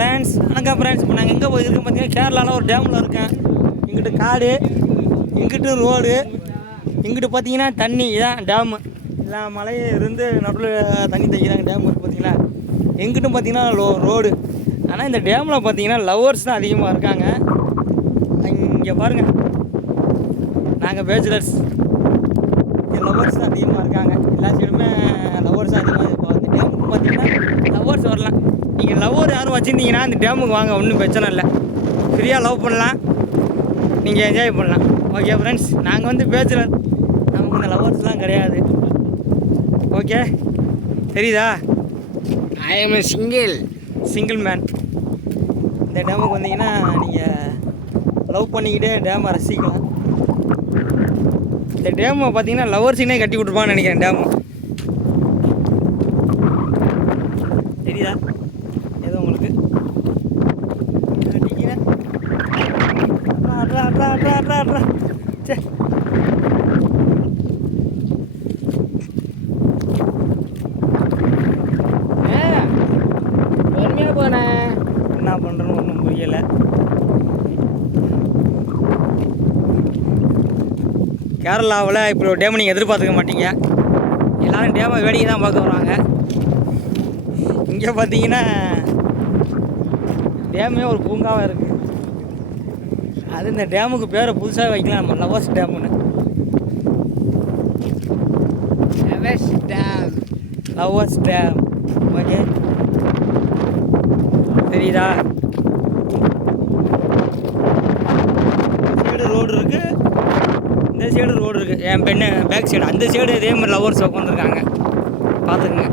Friends வணக்கம் friends. இப்போ நாங்கள் எங்கே போயிருக்கோம் பார்த்தீங்கன்னா கேரளாவில் ஒரு டேமில் இருக்கேன். இங்கிட்டு காடு, இங்கிட்டு ரோடு, இங்கிட்டு பார்த்தீங்கன்னா தண்ணி. இதான் டேமு. எல்லா மலையும் இருந்து நடுவில் தண்ணி தைக்கிறாங்க. டேம் இருக்குது பார்த்தீங்களா. எங்கிட்டும் பார்த்தீங்கன்னா ரோடு. ஆனால் இந்த டேமில் பார்த்தீங்கன்னா லவ்வர்ஸ் தான் அதிகமாக இருக்காங்க. இங்கே பாருங்கள், நாங்கள் பேச்சுலர்ஸ், இங்கே லவ்வர்ஸ் தான் அதிகமாக இருக்காங்க. எல்லா சைடுமே லவ்வர்ஸ் தான் அதிகமாக இருக்கும். இந்த டேமுக்கு பார்த்தீங்கன்னா லவ்வர்ஸ் வரலாம். நீங்கள் லவ்வர் யாரும் வச்சுருந்தீங்கன்னா இந்த டேமுக்கு வாங்க, ஒன்றும் பிரச்சனை இல்லை. ஃப்ரீயாக லவ் பண்ணலாம், நீங்கள் என்ஜாய் பண்ணலாம். ஓகே ஃப்ரெண்ட்ஸ், நாங்கள் வந்து பேச்சுலர், நமக்கு இந்த லவ்வர்ஸ்லாம் கிடையாது. ஓகே, தெரியுதா? I am single man. இந்த டேமுக்கு வந்தீங்கன்னா நீங்கள் லவ் பண்ணிக்கிட்டே டேமை ரசிக்கலாம். இந்த டேமை பார்த்தீங்கன்னா லவ்வர்ஸினே கட்டி விட்ருப்பான்னு நினைக்கிறேன். டேமு தெரியுதா ஏதோ உங்களுக்கு? சே, பொறுமையாக போனேன். என்ன பண்ணுறேன்னு ஒன்றும் புரியலை. கேரளாவில் இப்படி ஒரு டேமை நீங்கள் எதிர்பார்த்துக்க மாட்டீங்க. எல்லோரும் டேமை வேடிக்கை தான் பார்க்க வருவாங்க. இங்கே பார்த்தீங்கன்னா டேமே ஒரு பூங்காவாக இருக்குது. அது இந்த டேமுக்கு பேரை புதுசாக வைக்கலாம், நம்ம லவ்வர்ஸ் டேமுன்னு. Lovers dam. ஓகே, தெரியுதா? சைடு ரோடு இருக்குது, இந்த சைடு ரோடு இருக்குது. என் பெண்ணு பேக் சைடு, அந்த சைடு இதே மாதிரி லவ்வர்ஸ் உட்காந்துருக்காங்க. பார்த்துக்குங்க.